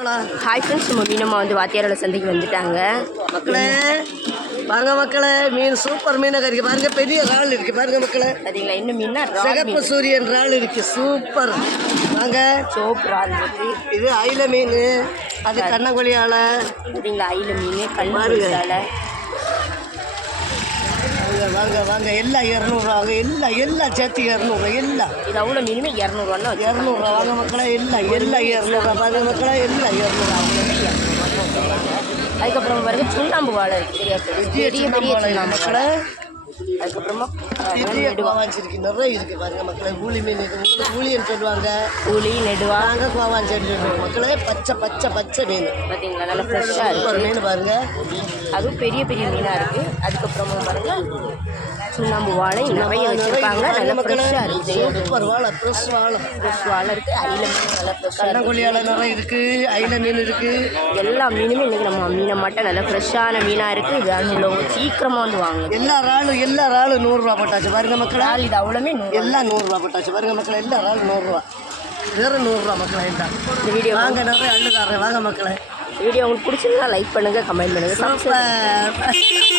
Hi friends, நம்ம மீனம்மா வந்து வாத்தியாரோட சந்தைக்கு வந்துட்டாங்க. மக்களே வாங்க மக்களே, மீன் சூப்பர் மீனாக இருக்குது பாருங்க. பெரிய இறால் இருக்குது பாருங்க மக்களே. பார்த்தீங்களா? இன்னும் மீனா சிகப்பு சூரியன் இறால் இருக்குது, சூப்பர். வாங்க, சோப்பு இறால் இருக்குது. இது அயில மீன், அது கண்ணங்கொழி ஆலை. பார்த்தீங்களா? அயில மீன் கண்ணு ஆலை. வாங்க வாங்க வாங்க, எல்லாம் 200 வாங்க, எல்லாம் சேர்த்து 200 எல்லாம். இது அவ்வளோ மீனுமே 200 200 வாங்க மக்களே, எல்லாம் 200 பாருங்க மக்களே, எல்லாம் 200. அதுக்கப்புறம் பாருங்க சுண்ணாம்பு வாழை இருக்குது, பெரிய பெரிய சுண்ணாம்பு வாழை. அதுக்கப்புறமா கோவாஞ்சிருக்கு, நிறைய இருக்கு பாருங்க மக்களே. ஊளி மீன் இருக்குது, ஊழின்னு சொல்லுவாங்க. ஊளி நெடுவாங்க கோவாஞ்சேன்னு சொல்லுவாங்க மக்களே. பச்சை பச்சை பச்சை மீன் பார்த்தீங்களா? நல்லா ஃப்ரெஷ்ஷாக இருக்குது ஒரு மீன் பாருங்க. அதுவும் பெரிய பெரிய மீனாக இருக்குது. அதுக்கப்புறமா பாருங்க சுண்ணாம்பு வாழை நிறைய வச்சுருக்காங்க, நல்லா ஃப்ரெஷ்ஷாக இருக்குது. சூப்பர் வாழை, ஃப்ரெஷ் வாழை இருக்குது. அயில மீன் நல்லா ஃப்ரெஷ்ஷாக, கண்ணங்கொழி ஆலை நிறைய இருக்குது, அயில மீன் இருக்குது. எல்லா மீனுமே இன்றைக்கி நம்ம மீனை மட்டும் நல்லா ஃப்ரெஷ்ஷான மீனாக இருக்குது. இது உள்ளவங்க சீக்கிரமாக வந்து வாங்க. எல்லா இறாலும் 100 ரூபா போட்டாச்சு பாருங்க மக்களே. இது அவ்வளோமே எல்லாம் 100 ரூபா போட்டாச்சு பாருங்க மக்களே. எல்லா இறாலும் 100 ரூபா, வெறும் 100 ரூபா மக்களே. எல்லாம் இந்த வீடியோ வாங்க, நிறைய அள்ளுக்காரன் வாங்க மக்களே. வீடியோ உங்களுக்கு பிடிச்சிருந்தா லைக் பண்ணுங்கள், கமெண்ட் பண்ணுங்கள். சூப்பர்.